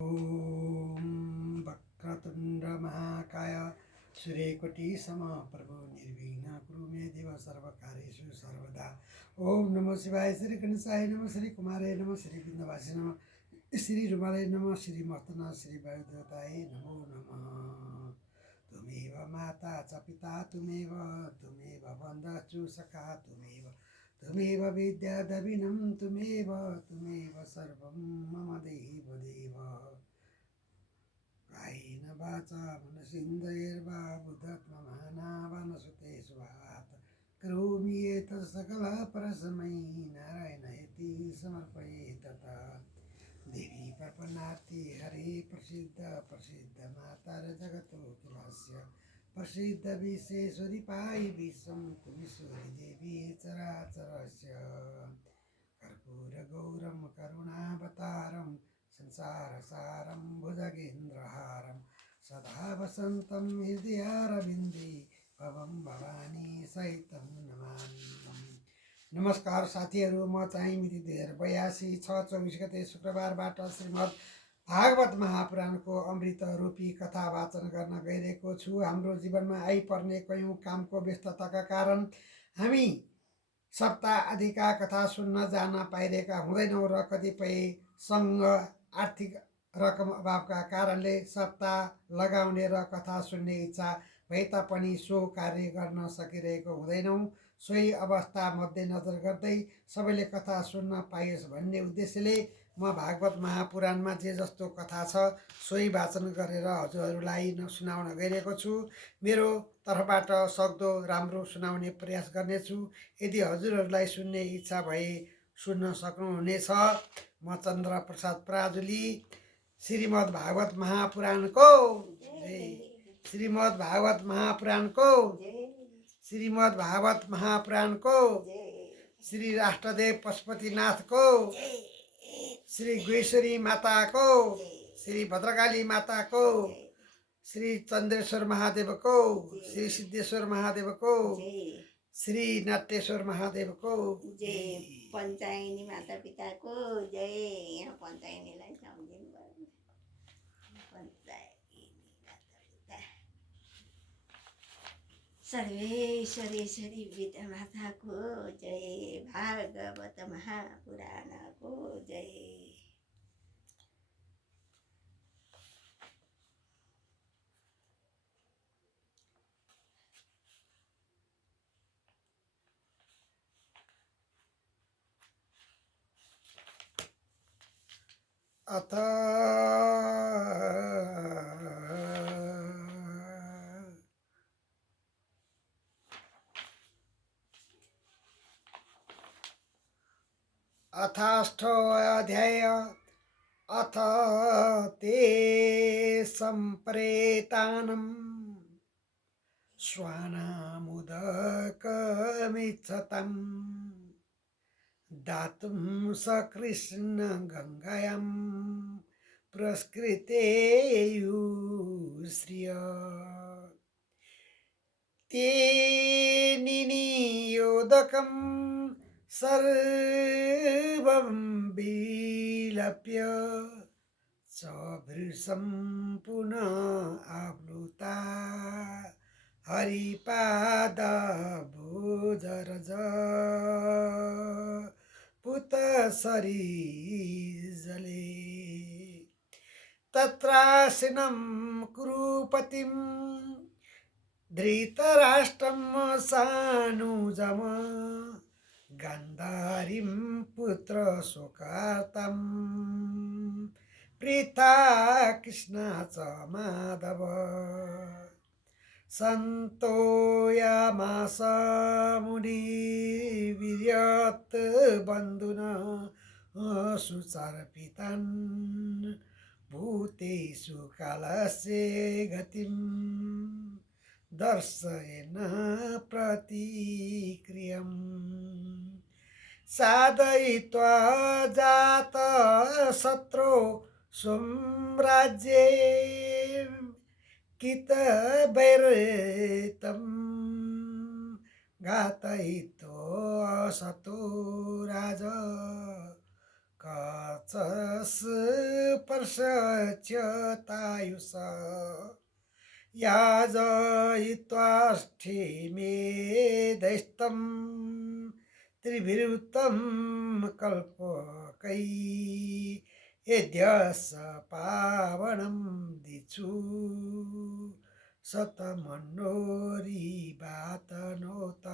ॐ वक्रतुण्ड महाकाय सूर्यकोटि समप्रभ निर्विघ्न कुरु मे देव सर्वकार्येषु सर्वदा। ओम नमो शिवाय। श्री गणेशाय नमः। श्री कुमाराय नमः। श्री बिन्दवासी नमः। श्री रुमालय नमः। श्री मर्तना श्री वायुदेवताय नमो नमः। तुमेव माता च पिता तुमेव बन्धु सखा तुमेव विद्या दविनं तुमेव सर्वं मम देव देव। कायेन वाचा मनसेन्द्रियैर्वा बुद्ध्यात्मनाभावनसुते स्वाहात् करोमि एतत् सकलः परस्मै नारायणेति समर्पये तथा। देवी प्रपन्नार्ति हरे प्रसिद्ध माता जगतो किलस्य प्रसिद्ध विश्वेश्वरी पायि विश्वं कुमीश्वरी देवी चराचरस्य। कर्पूरगौरं करुणावतारं संसारसारं भुजगेन्द्रहारं सदा वसन्तं हृदयारविन्दे भवं भवानी सहितं नमामि। नमस्कार साथीहरू, म चाहिँ मिति 2082 6/24 गते शुक्रबारबाट श्रीमद् भागवत महापुराणको अमृत रूपी कथा वाचन गर्न गइरहेको छु। हाम्रो जीवनमा आइपर्ने कयौँ कामको व्यस्तताका कारण हामी सप्ताह आदिका कथा सुन्न जान पाइरहेका हुँदैनौँ र कतिपयसँग आर्थिक रकम अभावका कारणले सप्ताह लगाउने र कथा सुन्ने इच्छा भए तापनि सो कार्य गर्न सकिरहेको हुँदैनौँ। सोही अवस्था मध्यनजर गर्दै सबैले कथा सुन्न पाइयोस् भन्ने उद्देश्यले म भागवत महापुराणमा जे जस्तो कथा छ सोही वाचन गरेर हजुरहरूलाई सुनाउन गइरहेको छु। मेरो तर्फबाट सक्दो राम्रो सुनाउने प्रयास गर्नेछु। यदि हजुरहरूलाई सुन्ने इच्छा भए सुन्न सक्नुहुनेछ। म चन्द्र प्रसाद पराजुली श्रीमद् भागवत महापुराणको श्रीमद् भागवत महापुराणको श्रीमद् भागवत महापुराणको श्री राष्ट्रदेव पशुपतिनाथको श्री गुहेश्वरी माताको श्री भद्रकाली माताको श्री चन्द्रेश्वर महादेवको श्री सिद्धेश्वर महादेवको श्री नाट्येश्वर महादेवको जय। पञ्चायनी माता पिताको जय। यहाँ पञ्चायनीलाई सम्झिनु भयो। पञ्चायनी माता पिता सर्वेश्वरेश्वरी विद्या माताको जय। भागवत महापुराणको जय। अथ अथाष्टोऽध्याय। अथ ते सम्प्रेतानं श्वानामुदकमिच्छतं दातुं सकृष्ण गङ्गायां पुरस्कृते युश्रिय तेनियोदकं सर्वं विलप्य च भृशं पुनः आप्लुता हरिपादभोजरज पुतसरीजले तत्रासिनं कुरुपतिं धृतराष्ट्रं सानुजम गान्धारीं पुत्रशोकार्तं प्रीता कृष्णा च माधव सन्तोयामास मुनिर्वीर्यात् बन्धुना सुचार्पितान् भूतेषु कालस्य गतिं दर्शयेन प्रतिक्रियम् साधयित्वा जातशत्रो स्वराज्ये कितवैरितं घातयित्वा सतो राज स्पर्शच्यतायुष याजयित्वाष्ठे मेदैस्तं त्रिभिरुत्तं कल्पकै यद्यस पावनं दिक्षु शतमन्नोरिवातनोत।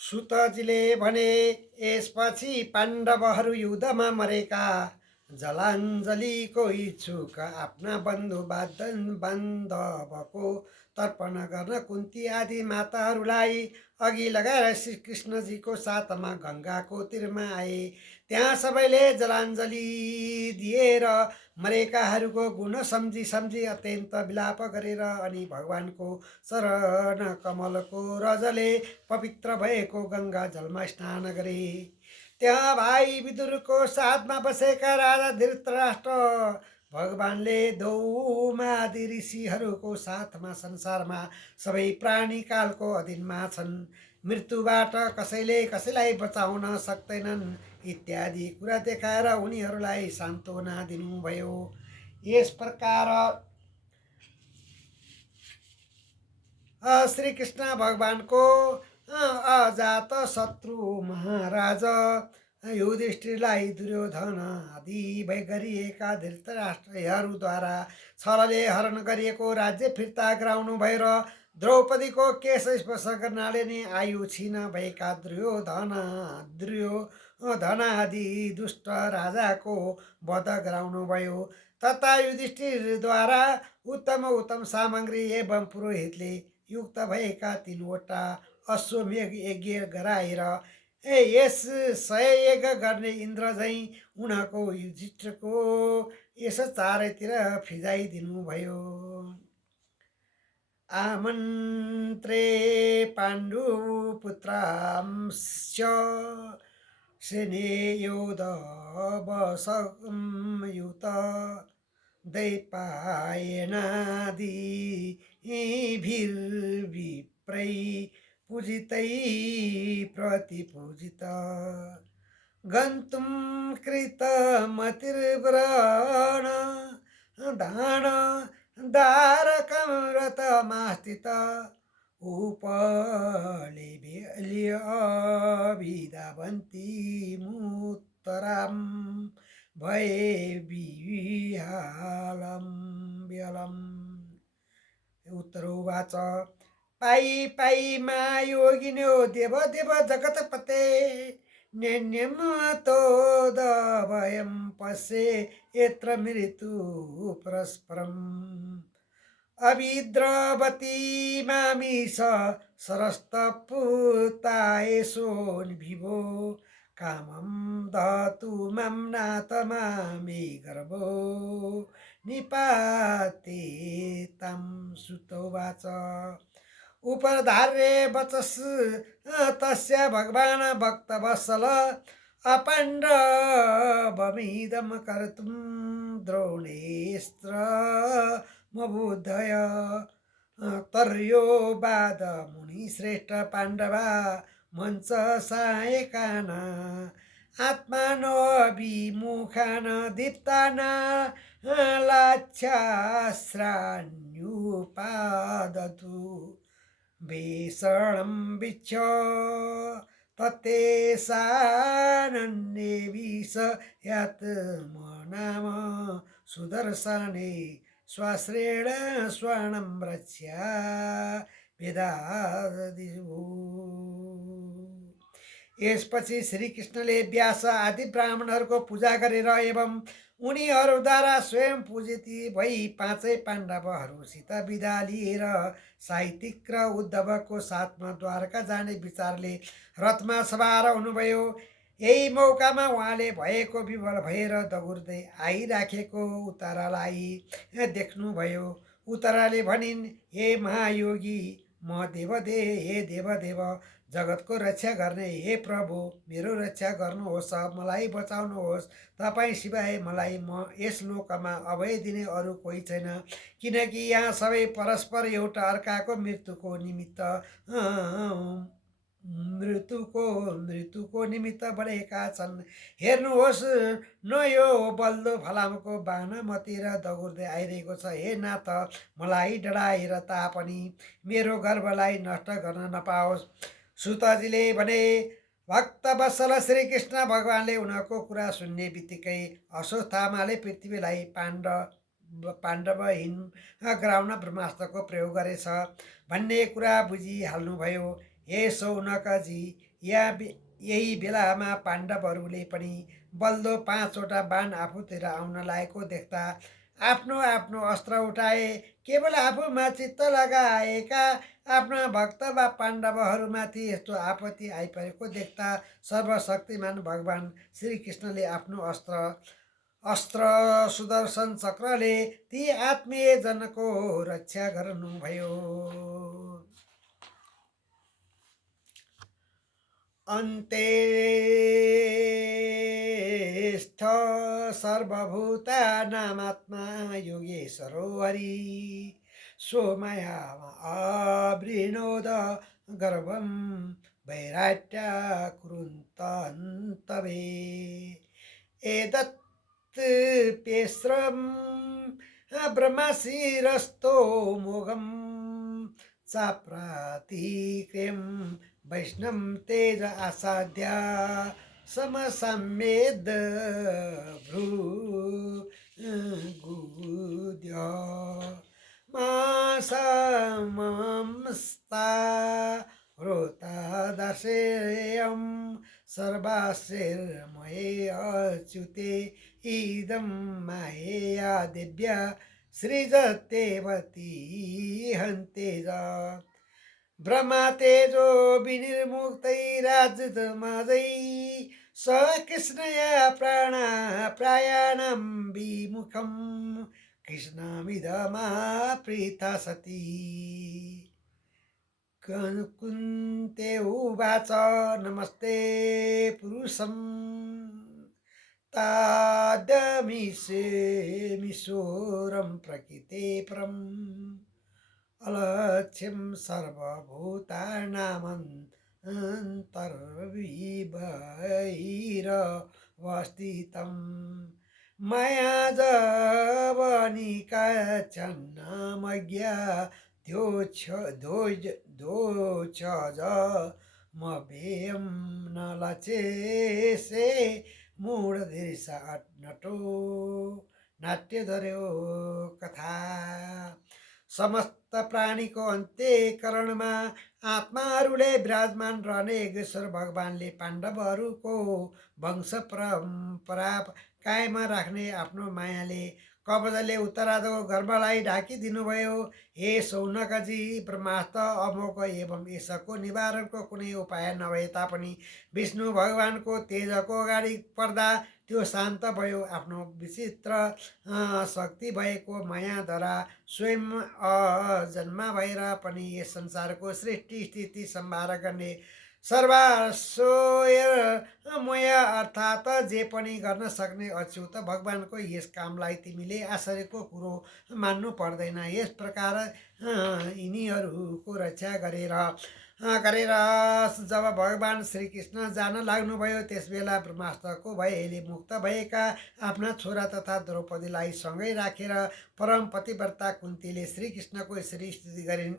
सुतजीले भने यसपछि पाण्डवहरू युद्धमा मरेका जलाञ्जलीको इच्छुक आफ्ना बन्धु बान्धवको तर्पण गर्न कुन्ती आदि माताहरूलाई अघि लगाएर श्रीकृष्णजीको साथमा गङ्गाको तीरमा आए। त्यहाँ सबैले जलाञ्जली दिएर मरेकाहरूको गुण सम्झी सम्झी अत्यन्त विलाप गरेर अनि भगवानको चरण कमलको रजले पवित्र भएको गङ्गा जलमा स्नान गरे। त्यहाँ भाइ विदुरको साथमा बसेका राजा धृतराष्ट्र भगवानले दौमादि ऋषिहरूको साथमा संसारमा सबै प्राणी कालको अधीनमा छन्, मृत्युबाट कसैले कसैलाई बचाउन सक्दैनन् इत्यादि कुरा देखाएर उनीहरूलाई सान्त्वना दिनुभयो। यस प्रकार श्रीकृष्ण भगवानको अजात शत्रु महाराज युधिष्ठिरलाई दुर्योधन आदि गरिएका धृतराष्ट्रहरूद्वारा छलले हरण गरिएको राज्य फिर्ता गराउनु भयो र द्रौपदीको केश स्पर्श गर्नाले नै आयु क्षीण भएका दुर्योधन आदि दुष्ट राजाको वध गराउनु भयो तथा युधिष्ठिरद्वारा उत्तम उत्तम सामग्री एवं पुरोहितले युक्त भएका 3वटा अश्वमेध यज्ञ गराएर यस 100 यज्ञ गर्ने इन्द्र झैँ उनको युधिष्ठिरको यस चारैतिर फिजाइदिनु भयो। आमन्त्रे पाण्डुपुत्रांश्च सेनेयोधवसंयुत दैपायनादिभिर्विप्रै पूजितै प्रतिपूजित गन्तुं कृतमतिर्व्रण दान दारकं रतमास्थित उपलेभ्यभिधावन्ती मुत्तरां भये विहालं व्यलम्। उत्तरोवाच पायी पायीमा योगिन्यो देव देव जगतपते नेन्यं तोदभयं पश्ये यत्र मृत्यु परस्परम् अभिद्रवती मामीश सरस्तपुतायेषो विभो कामं दहतु मां नाथ मामे गर्भो निपाते तं सुतोवाच उपधार्ये वचस् तस्य भगवान् भक्तवत्सल अपाण्डवमिदं कर्तुं द्रोणेस्त्रमबुद्धय तर्यो बाद मुनिश्रेष्ठ पाण्डवा मञ्च सायकान आत्मानोऽभिमुखान् दीप्तान् लाक्षास्राण्युपादतु भीषणं वीक्ष तत्तेषानन्ये विषयात्मनाम सुदर्शने स्वाश्रेण स्वर्णं रक्ष्या वेदादिभू। यसपछि श्रीकृष्णले व्यास आदि ब्राह्मणहरूको पूजा गरेर एवं उनीहरूद्वारा स्वयं पूजित भई पाँचै पाण्डवहरूसित बिदा लिएर साहित्यिक र उद्धवको साथमा द्वारका जाने विचारले रथमा सवार हुनुभयो। यही मौकामा उहाँले भएको विवल भएर दगुर्दै आइराखेको उत्तरालाई देख्नुभयो। उत्तराले भनिन्, हे महायोगी, म हे देवदेव, जगतको रक्षा गर्ने हे प्रभु, मेरो रक्षा गर्नुहोस्, मलाई बचाउनुहोस्। तपाईँ सिवाय मलाई यस लोकमा अभय दिने अरू कोही छैन, किनकि यहाँ सबै परस्पर एउटा अर्काको मृत्युको निमित्त बढेका छन्। हेर्नुहोस् न, यो बल्दो फलामको बाण मतिर दगुर्दै आइरहेको छ। हे नाथ, मलाई डराएर तापनि मेरो गर्वलाई नष्ट गर्न नपाओस्। सुतजीले भने, भक्तवत्सल श्रीकृष्ण भगवानले उनको कुरा सुन्ने बित्तिकै अश्वत्थामाले पृथ्वीलाई पाण्डवहीन गराउन ब्रह्मास्त्रको प्रयोग गरेछ भन्ने कुरा बुझिहाल्नुभयो। हे शौनकजी, यही बेलामा पाण्डवहरूले पनि बल्दो 5वटा बाण आफूतिर आउन लागेको देख्दा आफ्नो आफ्नो अस्त्र उठाए। केवल आफूमा चित्त लगाएका आफ्ना भक्त वा पाण्डवहरूमाथि यस्तो आपत्ति आइपरेको देख्दा सर्वशक्तिमान भगवान श्रीकृष्णले आफ्नो अस्त्र सुदर्शन चक्रले ती आत्मीय जनको रक्षा गर्नुभयो। अन्त्येष्ठ सर्वभूतानामात्मा योगेश्वरो हरि, सोमयामा आवृणोद गर्भं वैराट्याकुरुन्तवे। एतत् पेस्रं ब्रह्मशिरस्तो मोघं चाप्रातिक्रियं वैष्णं तेज आसाद्य समसम्मेद भृगुद्य मासमंस्ता रोतादशेयं सर्वाशिर्मये अच्युते इदं मायया दिव्या सृजतेवती हन्तेज। ब्रह्मा तेजो विनिर्मुक्तैराजतमजै स कृष्णया प्राणा प्रायाणं विमुखं कृष्णमिदमाप्रीता सती। कुन्ते उवाच, नमस्ते पुरुषं तादमीशोरं प्रकृते परम् अलक्ष्यं सर्वभूतानामन्तर्बहिर्वस्थितं मया जवनिकाचन्नमज्ञाध्योक्षजमव्ययं न लक्ष्यसे मूढधीर्ष नटो नाट्यधर्यो कथा। समस्त प्राणीको अन्त्यकरणमा आत्माहरूले विराजमान रहने योगेश्वर भगवानले पाण्डवहरूको वंश परम्परा कायम राख्ने आफ्नो मायाले कवचले उत्तरार्धको गर्भलाई ढाकिदिनुभयो। हे शौनकजी, ब्रह्मास्त्र अमोघ एवं यसको निवारणको कुनै उपाय नभए तापनि विष्णु भगवानको तेजको अगाडि पर्दा त्यो शान्त भयो। आफ्नो विचित्र शक्ति भएको मायाद्वारा स्वयं अजन्मा भएर पनि यस संसारको सृष्टि स्थिति सम्हार गर्ने सर्वस्वमय अर्थात् जे पनि गर्न सक्ने अच्युत भगवानको यस कामलाई तिमीले आश्चर्यको कुरो मान्नु पर्दैन। यस प्रकार यिनीहरूको रक्षा गरेर जब भगवान श्रीकृष्ण जान लाग्नुभयो, त्यसबेला ब्रह्मास्त्रको भयले मुक्त भएका आफ्ना छोरा तथा द्रौपदीलाई सँगै राखेर परम पतिव्रता कुन्तीले श्रीकृष्णको यसरी स्तुति गरिन्।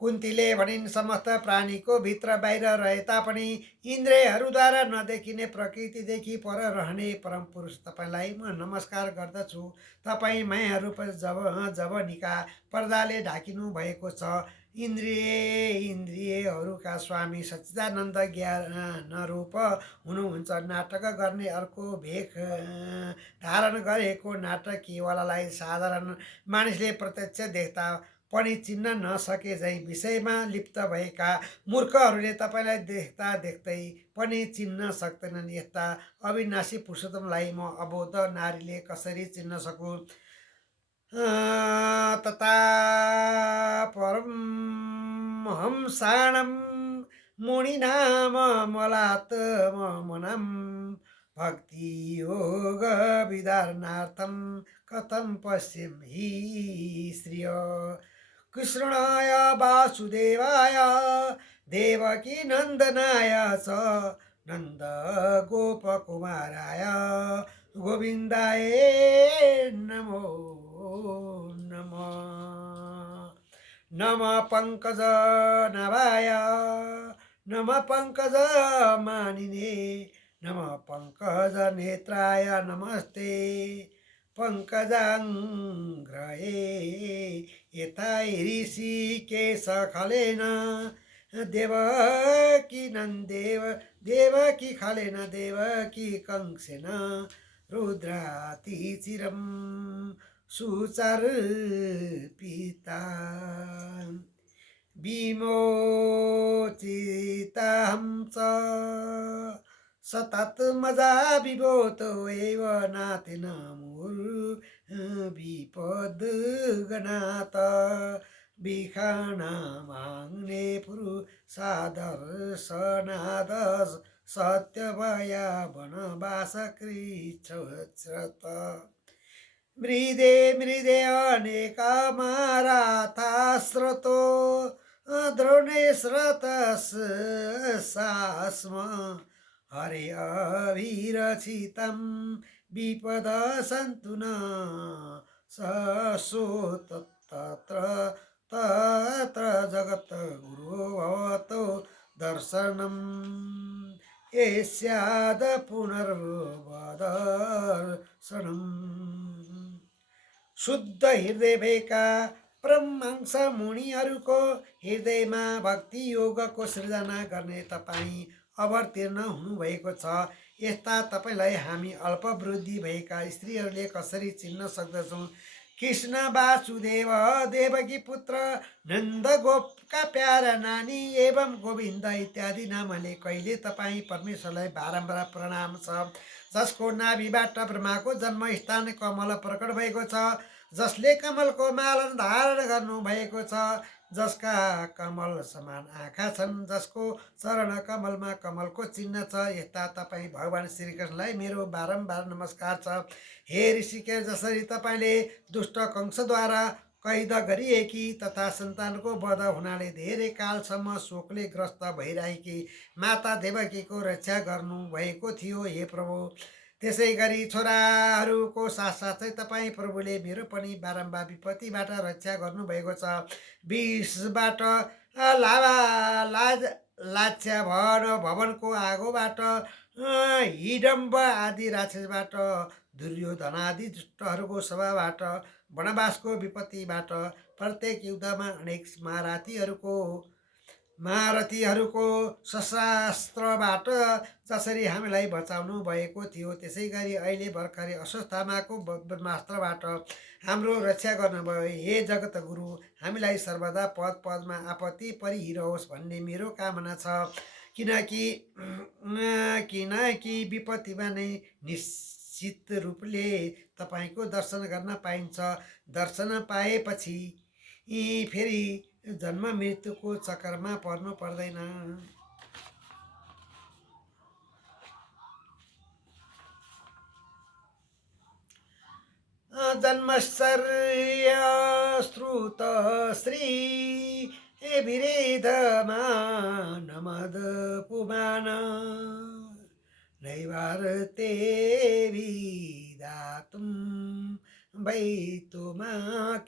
कुन्तीले भनिन्, समस्त प्राणीको भित्र बाहिर रहे तापनि इन्द्रियहरूद्वारा नदेखिने प्रकृतिदेखि पर रहने परम पुरुष तपाईँलाई म नमस्कार गर्दछु। तपाईँ माया रूप जवनिका पर्दाले ढाकिनु भएको छ। इन्द्रियहरूका स्वामी सच्चिदानन्द ज्ञान रूप हुनुहुन्छ। नाटक गर्ने अर्को भेख धारण गरेको नाटकीवालालाई साधारण मानिसले प्रत्यक्ष देख्दा पनि चिन्न नसके झै विषयमा लिप्त भएका मूर्खहरूले तपाईँलाई देख्दा देख्दै पनि चिन्न सक्दैनन्। यस्ता अविनाशी पुरुषोत्तमलाई म अबोध नारीले कसरी चिन्न सकुँ? तथा परमहंसाणं मुनिनाम मलात्मनां भक्तियोगविधारणार्थं कथं पश्यामि श्रिय कृष्णाय वासुदेवाय देवकीनन्दनाय च नन्दगोपकुमाराय गोविन्दाय नमो नमः। नमः पङ्कजनाभाय नमः पङ्कजमानिने नमः पङ्कजनेत्राय नमस्ते पङ्कजाङ्घ्रये यथा ऋषिकेशखलेन देवकी खलेन देवकी कंसेन रुद्रातिचिरं सुचार्पिता विमोचिताहं च सततमजा विभूतो एव नातेन विपद्गणात् विखाणामाङ्ने पुरुषादर्शनाद सत्यवया वनवासकृच्छ्रत मृदे अनेकमाराथास्रतो द्रोणेश्रतस्म हरे अभिरचितं विपदसन्तु न तत्र तत्र जगद्गुरो भवतो दर्शनम् यस्याद पुनर्वदर्शनम्। शुद्ध हृदय भएका परमहंस मुनिहरूको हृदयमा भक्ति योगको सृजना गर्ने तपाईँ अवतीर्ण हुनुभएको छ। यस्ता तपाईँलाई हामी अल्पवृद्धि भएका स्त्रीहरूले कसरी चिन्न सक्दछौँ? कृष्ण वासुदेव देवकी पुत्र नन्द गोपका प्यारा नानी एवं गोविन्द इत्यादि नामले कहिले तपाईँ परमेश्वरलाई बारम्बार प्रणाम छ। जसको नाभिबाट ब्रह्माको जन्मस्थान कमल प्रकट भएको छ, जसले कमलको माला धारण गर्नु भएको छ, जसका कमल समान आँखा छन्, जसको चरण कमलमा कमलको चिन्ह छ, यस्ता तपाईँ भगवान् श्रीकृष्णलाई मेरो बारम्बार नमस्कार छ। हे ऋषिकेश, जसरी तपाईँले दुष्ट कंसद्वारा कैद गरिएकी तथा सन्तानको वध हुनाले धेरै कालसम्म शोकले ग्रस्त भइरहेकी माता देवकीको रक्षा गर्नु भएको थियो, हे प्रभु, त्यसै गरी छोराहरूको साथसाथै तपाईँ प्रभुले मेरो पनि बारम्बार विपत्तिबाट रक्षा गर्नुभएको छ। विषबाट लाच्या भवनको आगोबाट, हिडम्ब आदि राक्षसबाट, दुर्योधनादि दुष्टहरूको सभाबाट, वनवासको विपत्तिबाट, प्रत्येक युद्धमा अनेक महारथीहरूको शस्त्रास्त्रबाट जसरी हामीलाई बचाउनु भएको थियो, त्यसै गरी अहिले भर्खरै अश्वत्थामाको ब्रह्मास्त्रबाट हाम्रो रक्षा गर्नुभयो। हे जगत गुरु, हामीलाई सर्वदा पद पदमा आपत्ति परिरहोस् भन्ने मेरो कामना छ, किनकि विपत्तिमा नै निश्चित रूपले तपाईँको दर्शन गर्न पाइन्छ। दर्शन पाएपछि फेरि जन्म मृत्युको चक्करमा पर्नु पर्दैन। जन्मश्चर्य श्रुत श्री विरेधमा नमद पुमान नैवार्ते विधातुं वैतुमा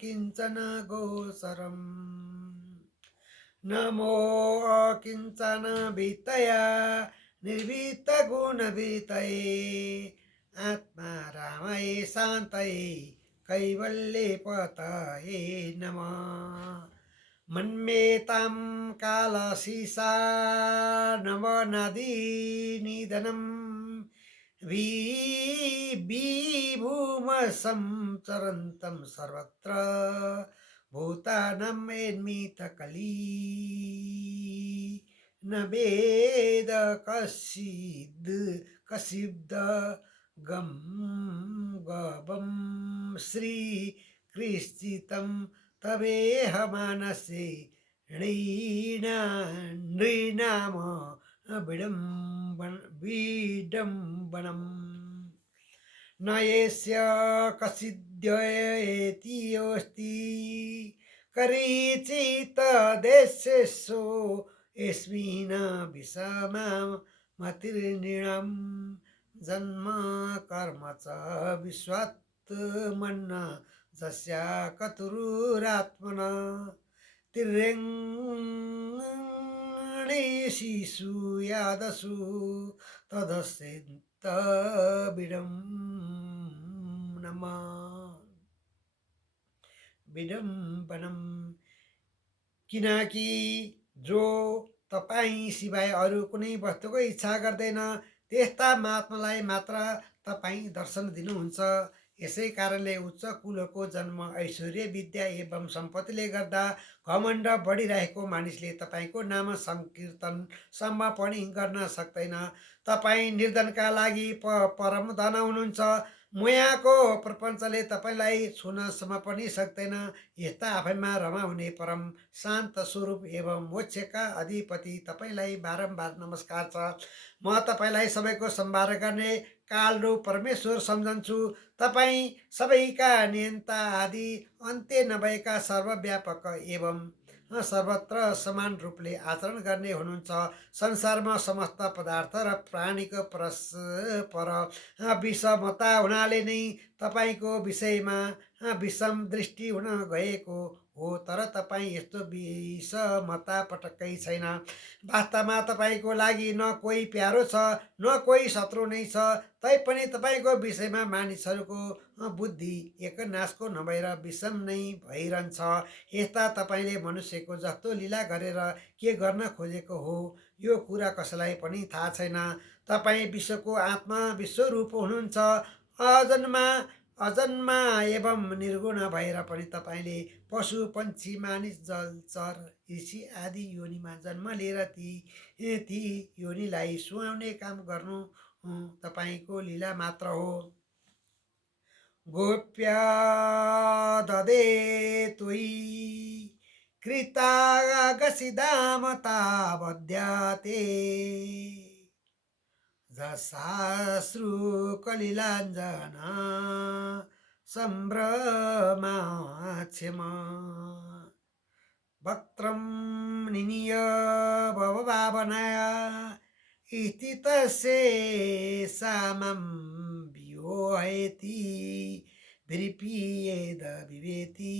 किञ्चन गोचरम् नमो किञ्चन वित्तया निर्वित्त गुणवित्तये आत्मा रामये शान्तये कैवल्ये पतये नमः। मन्मेतां कालशीसा नवनदी निधनं विभूमसं चरन्तं सर्वत्र भूतानां एन्मितकली न वेद कसिद् गं गवं श्रीकृष्णितं तवेह मानसे नृणाम विडम्बनम् न यस्य कचिद्येतियोऽस्ति करीचित्तदेशेषु यस्मिन् विषममतिर्नृणां जन्म कर्म च विश्वात्मन्न जस्य कतुरुरात्मना तिर्यङ्णीषु यादसु तदस्यन्त विडम्बनम् किनकि जो तपाईँ सिवाय अरू कुनै वस्तुको इच्छा गर्दैन त्यस्ता महात्मालाई मात्र तपाईँ दर्शन दिनुहुन्छ। यसै कारणले उच्च कुलको जन्म ऐश्वर्य विद्या एवं सम्पत्तिले गर्दा घमण्ड बढिरहेको मानिसले तपाईँको नाम संकीर्तनसम्म पनि गर्न सक्दैन। तपाईँ निर्धनका लागि परम धन हुनुहुन्छ। मायाको प्रपञ्चले तपाईँलाई छुनसम्म पनि सक्दैन। यस्ता आफैमा रमाउने परम शान्त स्वरूप एवं मोक्षका अधिपति तपाईँलाई बारम्बार नमस्कार छ। म तपाईँलाई सबैको सम्भार गर्ने कालरूप परमेश्वर सम्झन्छु। तपाईँ सबैका नियन्ता आदि अन्त्य नभएका सर्वव्यापक एवं सर्वत्र समान रूपले आचरण गर्ने हुनुहुन्छ। संसारमा समस्त पदार्थ र प्राणीको परस्पर विषमता हुनाले नै तपाईँको विषयमा विषम दृष्टि हुन गएको हो। तर तपाईँ यस्तो विषमता पटक्कै छैन। वास्तवमा तपाईँको लागि न कोही प्यारो छ न कोही शत्रु नै छ। तैपनि तपाईँको विषयमा मानिसहरूको बुद्धि एकनाशको नभएर विषम नै भइरहन्छ। यस्ता तपाईँले मनुष्यको जस्तो लीला गरेर के गर्न खोजेको हो यो कुरा कसैलाई पनि थाहा छैन। तपाईँ विश्वको आत्मा विश्वरूप हुनुहुन्छ। अजन्मा एवं निर्गुण भएर पनि तपाईँले पशु पक्षी मानिस जलचर ऋषि आदि योनिमा जन्म लिएर ती योनिलाई सुहाउने काम गर्नु तपाईँको लीला मात्र हो। गोप्य ददे त्वयि कृतागसिदाम तावद्यते जसाश्रु कलिलाञ्जना सम्भ्रमाक्षम वक्त्रं निनीय भवभावनया स्थितशेषामं वियोहयति विरिपीयेद विवेति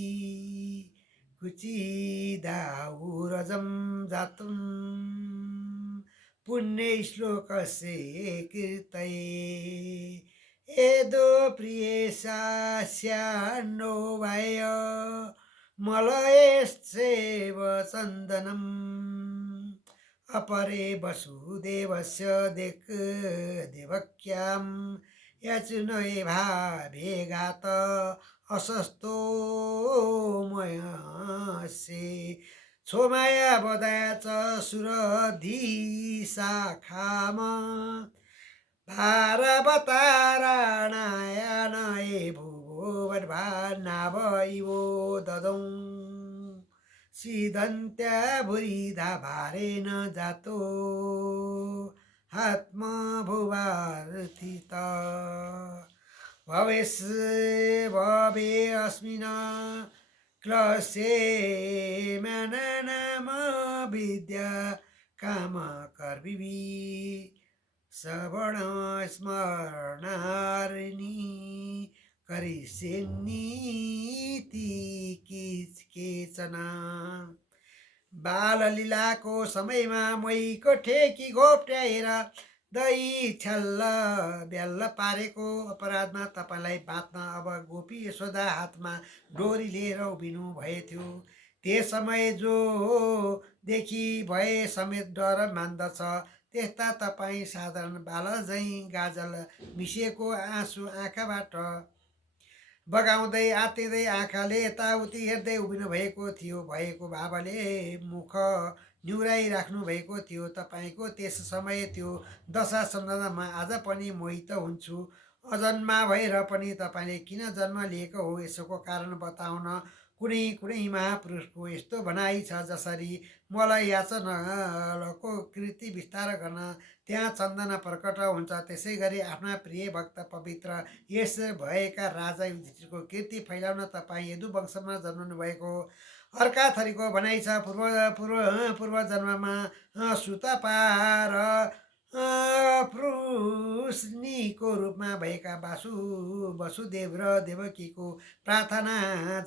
कुचिदाहुरजं जातं पुण्यश्लोकस्य कीर्तये एदो प्रियेशास्यान्नो वाय मलयश्चैव चन्दनम् अपरे वसुदेवस्य देवक्यां यचुनये भावेगात असस्तो मयसे छोमाया बदाया च सुरधि शाखाम भारवताराणायनये भुवोर्भानावइवो ददौ सिदन्त्या भुरिधा भारेण जातो आत्मा भुवार्थित भवे अस्मिन् क्लसे मननम विद्या काम कर्विवि श्रवण स्मरणारिणी करिष्यन्नीति केचन बाललीलाको समयमा मैको ठेकी घोप्ट्याएर दही छल्ल ब्याल्ल पारेको अपराधमा तपाईँलाई बाँच्न अब गोपी यशोदा हातमा डोरी लिएर उभिनु भएथ्यो। त्यस समय जो देखि भए समेत डर मान्दछ, त्यस्ता तपाईँ साधारण बाल झैँ गाजल मिसिएको आँसु आँखाबाट बगाउँदै आत्तिँदै आँखाले यताउति हेर्दै उभिनु भएको भावले मुख निहुराइराख्नु भएको थियो। तपाईँको त्यस समय त्यो दशा सम्झँदा म आज पनि मोहित हुन्छु। अजन्मा भएर पनि तपाईँले किन जन्म लिएको हो, यसको कारण बताउन कुनै कुनै महापुरुषको यस्तो भनाइ छ, जसरी मलाई याचनको कृति विस्तार गर्न त्यहाँ चन्दन प्रकट हुन्छ, त्यसै गरी आफ्ना प्रिय भक्त पवित्र यस भएका राजा युधिष्ठिरको कीर्ति फैलाउन तपाईँ यदु वंशमा जन्मनु भएको अर्का थरीको भनाइ छ। पूर्व जन्ममा सुतपा र पृश्निको रूपमा भएका वसुदेव र देवकीको प्रार्थना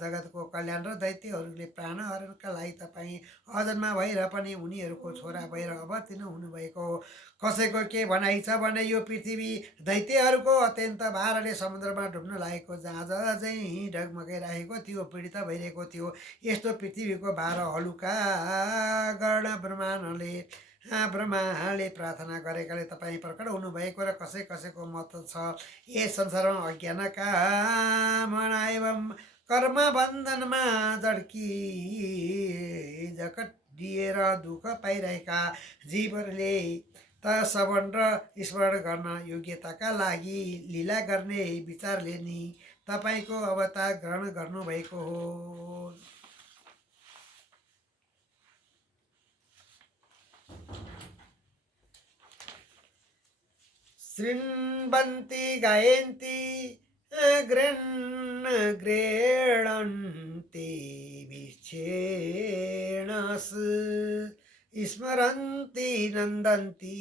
जगतको कल्याण र दैत्यहरूले प्राणहरणका लागि तपाईँ अजन्मा भएर पनि उनीहरूको छोरा भएर अवतीर्ण हुनुभएको हो। कसैको के भनाइ छ भने यो पृथ्वी दैत्यहरूको अत्यन्त भारले समुद्रमा डुब्न लागेको जहाज चाहिँ डगमगाइरहेको थियो, पीडित भइरहेको थियो। यस्तो पृथ्वीको भार हलुका गर्न ब्रह्माले प्रार्थना गरेकाले तपाईँ प्रकट हुनुभएको र कसैको मत छ यस संसारमा अज्ञानका कामना एवं कर्म बन्धनमा जकटिएर दुःख पाइरहेका जीवहरूले त श्रवण र स्मरण गर्न योग्यताका लागि लीला गर्ने विचारले नि तपाईँको अवतार ग्रहण गर्नुभएको हो। शृण्वन्ति गायन्ति गृह्णन्ति विच्छेणस् स्मरन्ति नन्दन्ति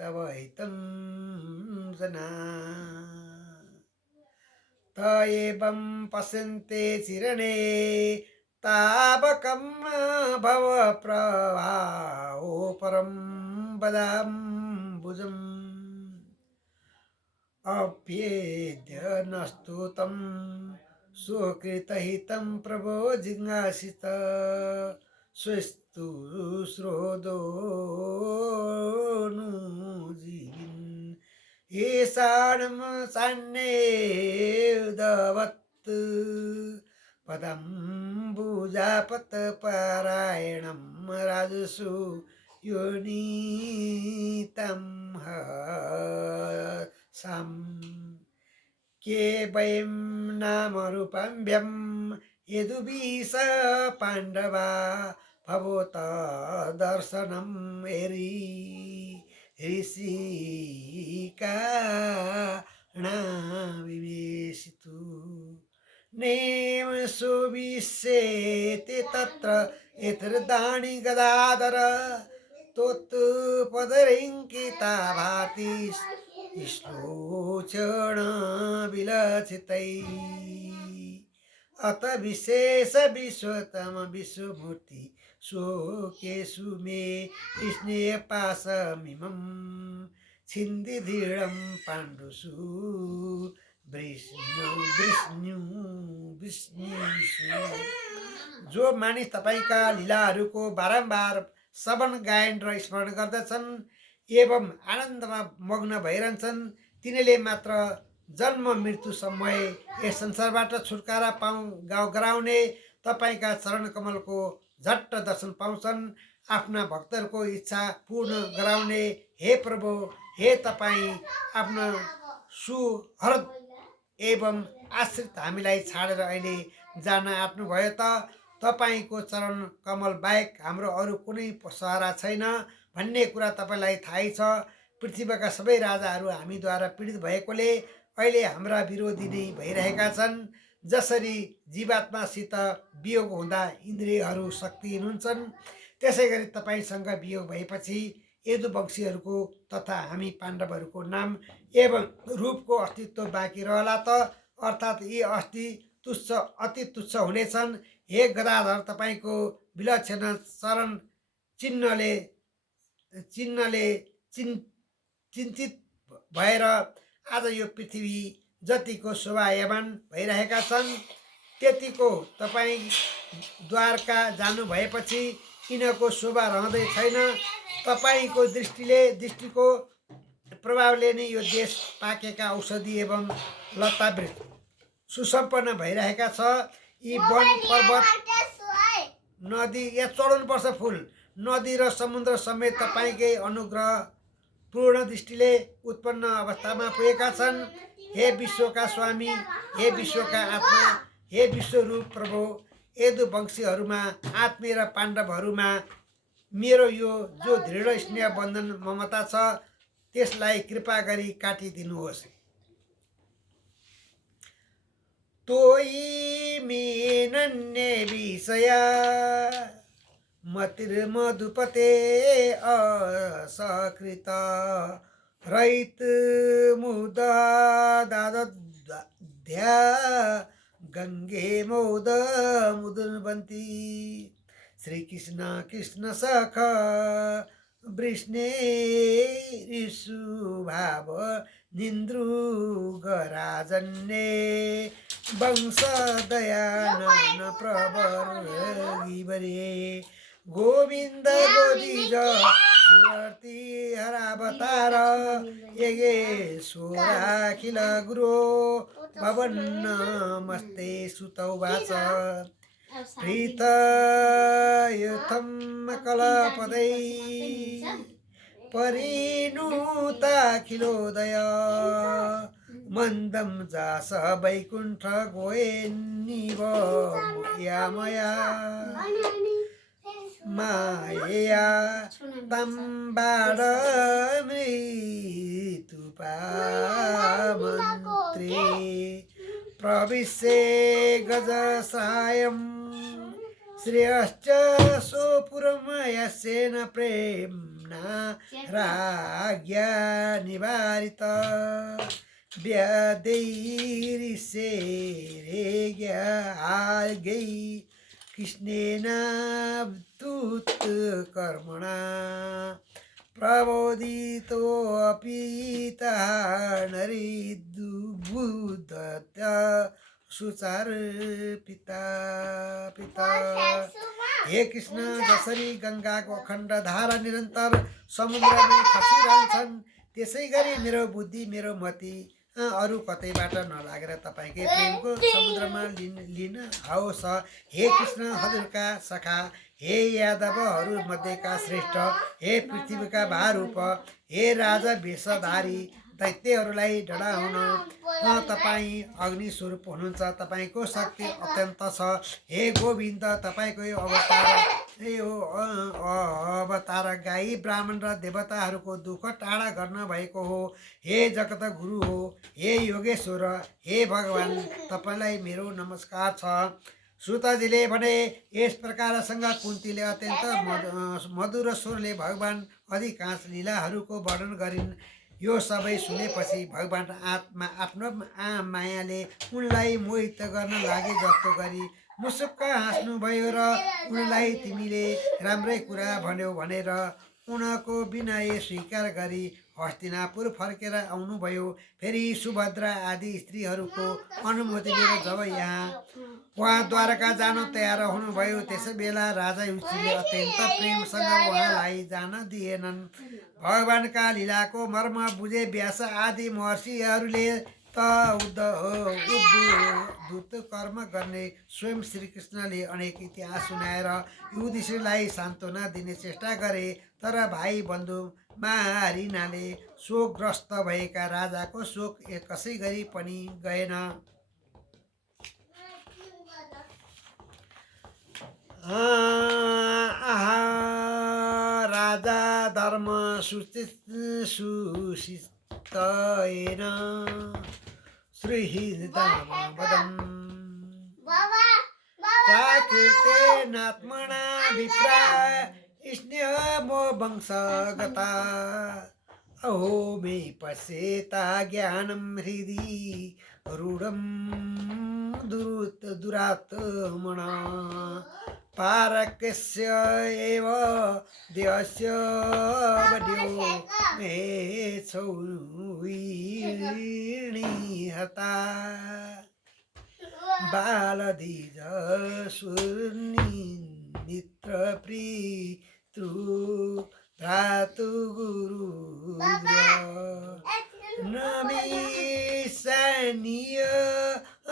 तव हितं जना त एवं पश्यन्ते चिरणे तावकं भव प्रभाओ परं वदाम्बुजम् अभ्येद्य नस्तु तं सुकृतहितं प्रभो जिज्ञासित स्वस्तु श्रोदोनुजीविन् येषां सान्नेवदवत् पदम्बुजापत्परायणं राजसु योनितं साम् के वयं नामरूपाभ्यं यदुवीस पाण्डवा भवोत दर्शनं ऋषिकाणाविवेशितु नेम सुविशेते तत्र एतर्दानि गदाधर तोत्पदरिङ्किता भाति श्लोचन विलक्षितै अत विशेष विश्वतम विश्वमूर्ति शोकेषु मे स्नेहपाशमिमं छिन्दी दृढं पाण्डुषु विष्णुषु। जो मानिस तपाईँका लीलाहरूको बारम्बार श्रवण गायन र स्मरण गर्दछन् एवं आनन्दमा मग्न भइरहन्छन्, तिनीले मात्र जन्म मृत्यु समय यस संसारबाट छुटकारा गराउने तपाईँका चरण कमलको झट्ट दर्शन पाउँछन्। आफ्ना भक्तहरूको इच्छा पूर्ण गराउने हे प्रभु, हे तपाईँ आफ्ना सुहृद एवं आश्रित हामीलाई छाडेर अहिले जान आँट्नुभयो त तपाईँको चरण कमल बाहेक हाम्रो अरू कुनै सहारा छैन भन्ने कुरा तपाईँलाई थाहै छ। पृथ्वीका सबै राजाहरू हामीद्वारा पीडित भएकोले अहिले हाम्रा विरोधी नै भइरहेका छन्। जसरी जीवात्मासित वियोग हुँदा इन्द्रियहरू शक्तिहीन हुन्छन्, त्यसै गरी तपाईँसँग वियोग भएपछि यदुवंशीहरूको तथा हामी पाण्डवहरूको नाम एवं रूपको अस्तित्व बाँकी रहला त, अर्थात् यी अति तुच्छ हुनेछन्। हे गदाधर, तपाईँको विलक्षण चरण चिन्हले चिन्तित भएर आज यो पृथ्वी जतिको शोभायमान भइरहेका छन्, त्यतिको तपाईँ द्वारका जानु भएपछि यिनको शोभा रहँदै छैन। तपाईँको दृष्टिको प्रभावले नै यो देश पाकेका औषधि एवं लता वृक्ष सुसम्पन्न भइरहेका छ। यी वन पर्वत नदी यहाँ चढाउनुपर्छ फुल नदी र समुद्र समेत तपाईँकै अनुग्रह पूर्ण दृष्टिले उत्पन्न अवस्थामा पुगेका छन्। हे विश्वका स्वामी, हे विश्वका आत्मा, हे विश्वरूप प्रभु, यदुवंशीहरूमा आत्मीय र पाण्डवहरूमा मेरो यो जो दृढ स्नेह बन्धन ममता छ त्यसलाई कृपा गरी काटिदिनुहोस्। तोयी मेनन्ये विषया मतिर्मधुपते असकृत रहित मुददादध्या गंगे मोद मुदुर्वन्ती श्रीकृष्ण कृष्ण सख वृष्णे ऋषुभाव निन्द्रुगराजन्ये वंशदयानन प्रवर्गिवरे गोविन्द गोदीज सुरती हरावतार येगेश्वराखिल गुरो भवन्नमस्ते सुतौ वाच प्रीतयुथं कलपदै परिणुताखिलोदय मन्दं जास वैकुण्ठ गोयेन्निव यामया मायया तम्बाडमृतुपामन्त्रे प्रविश्ये गजसायं श्रेयश्च सोपुरं यस्येन प्रेम्णा राज्ञा निवारित व्यादैरिसेरेज्ञा आगै कृष्णेन कर्मणा प्रबोधितोऽपि नरिदुबुद्धत्य सुचार पिता। हे कृष्ण, जसरी गंगाको अखण्ड धारा निरन्तर समुद्रमा खसिरहन्छन् त्यसै गरी मेरो बुद्धि मेरो मति अरू कतैबाट नलागेर तपाईँकै प्रेमको समुद्रमा लिन आओस्। हे कृष्ण, हजुरका सखा, हे यादवहरू मध्येका श्रेष्ठ, हे पृथ्वीका भारूप, हे राजा वेशधारी दैत्यहरूलाई डढाउन तपाईँ अग्नि स्वरूप हुनुहुन्छ। तपाईँको शक्ति अत्यन्त छ। हे गोविन्द, तपाईँको यो अवतार गाई ब्राह्मण र देवताहरूको दुःख टाढा गर्न भएको हो। हे जगत गुरु हो, हे योगेश्वर, हे भगवान, तपाईँलाई मेरो नमस्कार छ। सुतजीले भने यस प्रकारसँग कुन्तीले अत्यन्त मधुर स्वरले भगवान अधिकांश लीलाहरूको वर्णन गरिन्। यो सबै सुनेपछि भगवान आफ्नो मायाले उनलाई मोहित गर्न लागे जस्तो गरी मुसुक्क हाँस्नुभयो र उनलाई तिमीले राम्रै कुरा भन्यौ भनेर उनको विनय स्वीकार गरी हस्तिनापुर फर्केर आउनुभयो। फेरि सुभद्रा आदि स्त्रीहरूको अनुमति लिएर जब उहाँ द्वारका जान तयार हुनुभयो त्यसै बेला राजा युधिष्ठिरले अत्यन्त प्रेमसँग उहाँलाई जान दिएनन्। भगवानका लीलाको मर्म बुझे व्यास आदि महर्षिहरूले त उद्धत कर्म गर्ने स्वयं श्रीकृष्णले अनेक इतिहास सुनाएर युधिष्ठिरलाई सान्त्वना दिने चेष्टा गरे, तर भाइ बन्धु मारिनाले शोकग्रस्त भएका राजाको शोक कसै गरी पनि गएन। राजा धर्म सुशिष्टेन श्रीहृदयवदम् प्राकृतेनात्मना विप्रा स्नेहमो वंशगता अहो मे पश्येता ज्ञानं हृदि रूढं दुरात्मना पारकस्य एव देहस्य वड्यो मे छौर्णी हता। बालधिज सुनि मित्र पितृ भ्रातु गुरु नमिसानीय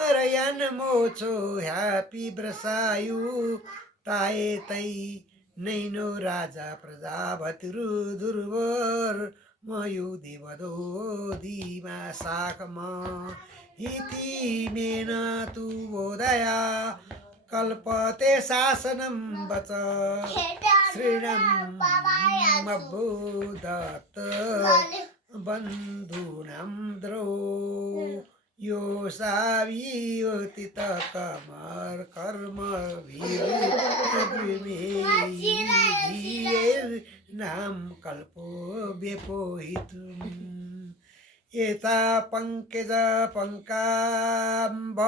अरयान मोचो ह्यापी ब्रसायु ताए तै नैनो राजा प्रजापतिरु दुर्वर मयु देवदो धीमा शाखमा इति मेन तु बोधया कल्पते शासनं वच श्रीणमभूदत्त बन्धूनां द्रो यो सावियोतितकमर कर्म नाम कल्पो व्यपोहितुम् एता पङ्कज पङ्काम्ब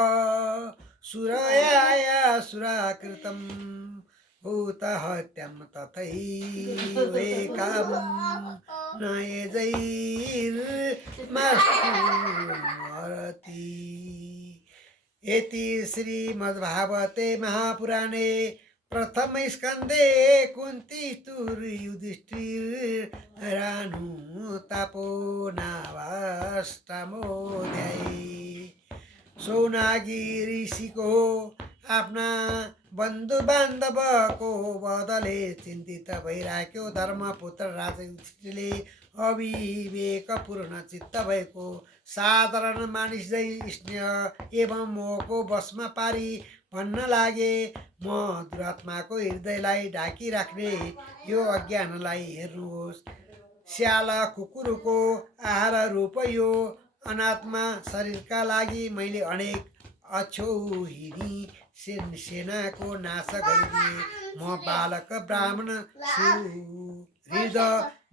सुरयाया सुराकृतं भूतहत्यं तथैवेकां नयजैर्मस्ति इति श्रीमद्भागवते महापुराणे प्रथम स्कंदे कुंती युधिष्ठिरानुतापो नावाष्टमोऽध्याय। सौनागी ऋषिको आफ्ना बन्धु बान्धवको बदले चिन्तित भइराख्यो। धर्मपुत्र राजा युधिष्ठिरले अविवेकपूर्ण चित्त भएको साधारण मानिस झै स्नेह एवं मोहको वशमा पारी भन्न लागे, म दुरात्माको हृदयलाई ढाकिराख्ने यो अज्ञानलाई हेर्नुहोस्। स्याल कुकुरको आहार रूप यो अनात्मा शरीरका लागि मैले अनेक अक्षौहिणी सेनाको नाश गरिदिए। म बालक ब्राह्मण सुहृद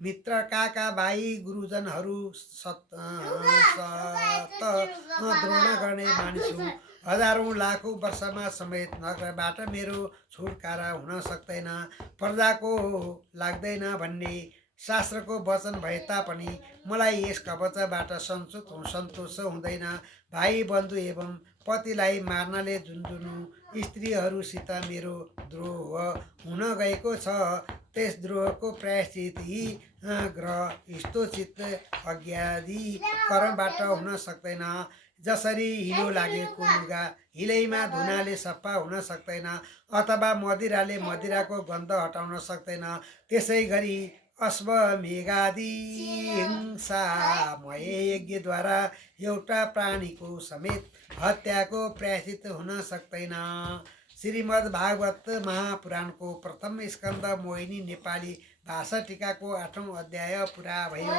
मित्र काका भाइ गुरुजनहरू सत द्रोण गर्ने मानिस हुँ। हजारौं लाखौं वर्षमा समेत नगरबाट मेरो छुटकारा हुन सक्दैन, प्रजाको लाग्दैन भन्ने शास्त्रको वचन भए तापनि मलाई यस कवचबाट सन्तोष हुँदैन। भाइ बन्धु एवं पतिलाई मार्नाले जुन स्त्रीहरूसित मेरो द्रोह हुन गएको छ, त्यस द्रोहको प्रायश्चित यी ग्रह स्थोचित अज्ञादि कर्मबाट हुन सक्दैन। जसरी हिलो लागेको लुगा हिलैमा धुनाले सफा हुन सक्दैन अथवा मदिराले मदिराको गन्ध हटाउन सक्दैन, त्यसै गरी अश्वमेघादि हिंसामय यज्ञद्वारा एउटा प्राणीको समेत हत्याको प्रायश्चित हुन सक्दैन। श्रीमद् भागवत महापुराणको प्रथम स्कन्द मोहिनी नेपाली भाषा टीकाको 8औं अध्याय पुरा भयो।